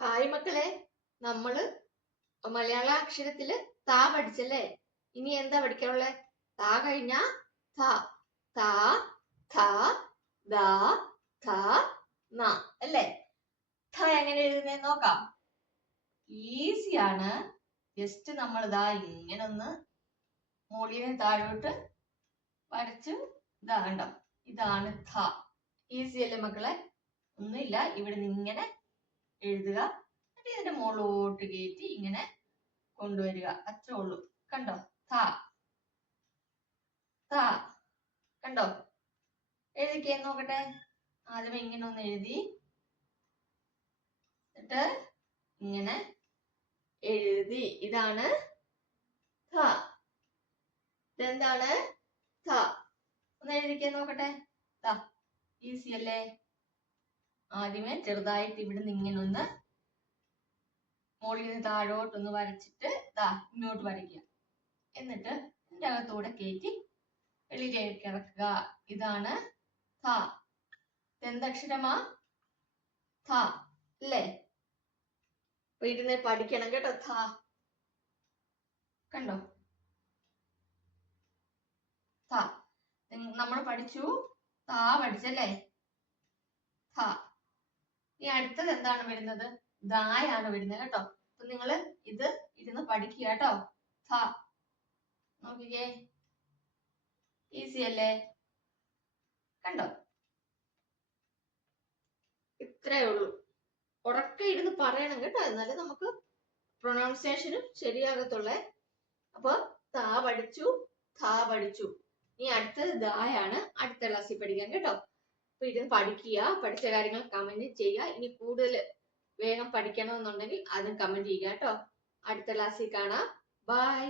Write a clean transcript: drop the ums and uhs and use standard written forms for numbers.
Hi മക്കളെ, നമ്മള് മലയാള അക്ഷരത്തില് താ പഠിച്ചല്ലേ. ഇനി എന്താ പഠിക്കാനുള്ളത്? താ കഴിഞ്ഞ ഥ, ത ഥ ദ ഥ ന അല്ലേ. ഥ എങ്ങനെ എഴുതുന്നേ നോക്കാം. ഈസിയാണ്. ജസ്റ്റ് നമ്മൾ ഇതാ ഇങ്ങനെ ഒന്ന് മുകളിൽ താഴോട്ട് വരച്ചു. ഇതാ കണ്ടോ, ഇതാണ് ഥ. ഈസി അല്ലേ മക്കളെ? ഒന്നുമില്ല, ഇവിടെ നിന്ന് ഇങ്ങനെ എഴുതുക, എന്നിട്ട് ഇതിന്റെ മുകളിലോട്ട് കയറ്റി ഇങ്ങനെ കൊണ്ടുവരിക, അത്രേ ഉള്ളൂ. കണ്ടോ, ഥ ഥ കണ്ടോ. എഴുതിക്കേ നോക്കട്ടെ. ആദ്യമേ ഇങ്ങനെ ഒന്ന് എഴുതി, എന്നിട്ട് ഇങ്ങനെ എഴുതി. ഇതാണ് ഥ. ഇതെന്താണ്? ഥ. ഒന്ന് എഴുതിക്കേ നോക്കട്ടെ. ഈസി അല്ലേ? ആദ്യമേ ചെറുതായിട്ട് ഇവിടുന്ന് ഇങ്ങനെ ഒന്ന് മുകളിൽ നിന്ന് താഴോട്ടൊന്ന് വരച്ചിട്ട് ഇങ്ങോട്ട് വരയ്ക്കുക, എന്നിട്ട് ഇതിന്റെ അകത്തൂടെ കയറ്റി വെളിയിലേക്ക് ഇറക്കുക. ഇതാണ് ഥ. എന്തക്ഷരമാ? ഥ അല്ലേ? വീട്ടിൽ പഠിക്കണം കേട്ടോ. ഥ കണ്ടോ, ഥ നമ്മൾ പഠിച്ചു. താ പഠിച്ചല്ലേ, ഥ. ഇനി അടുത്തത് എന്താണ് വരുന്നത്? ദായാണ് വരുന്നത് കേട്ടോ. അപ്പൊ നിങ്ങള് ഇത് ഇരുന്ന് പഠിക്കുക കേട്ടോ. ഥ നോക്കിക്കേ, ഈസി അല്ലേ? കണ്ടോ, ഇത്രേ ഉള്ളൂ. ഉറക്കെ ഇരുന്ന് പറയണം കേട്ടോ, എന്നാലേ നമുക്ക് പ്രൊനൗൺസിയേഷനും ശരിയാകത്തുള്ളേ. അപ്പൊ താ പഠിച്ചു, ഥ പഠിച്ചു. ഇനി അടുത്തത് ദായാണ് അടുത്ത ക്ലാസ്സിൽ പഠിക്കാൻ കേട്ടോ. അപ്പൊ ഇരുന്ന് പഠിക്കുക, പഠിച്ച കാര്യങ്ങൾ കമന്റ് ചെയ്യുക. ഇനി കൂടുതൽ വേഗം പഠിക്കണമെന്നുണ്ടെങ്കിൽ അതും കമന്റ് ചെയ്യുക കേട്ടോ. അടുത്ത ക്ലാസ്സിൽ കാണാം. ബൈ.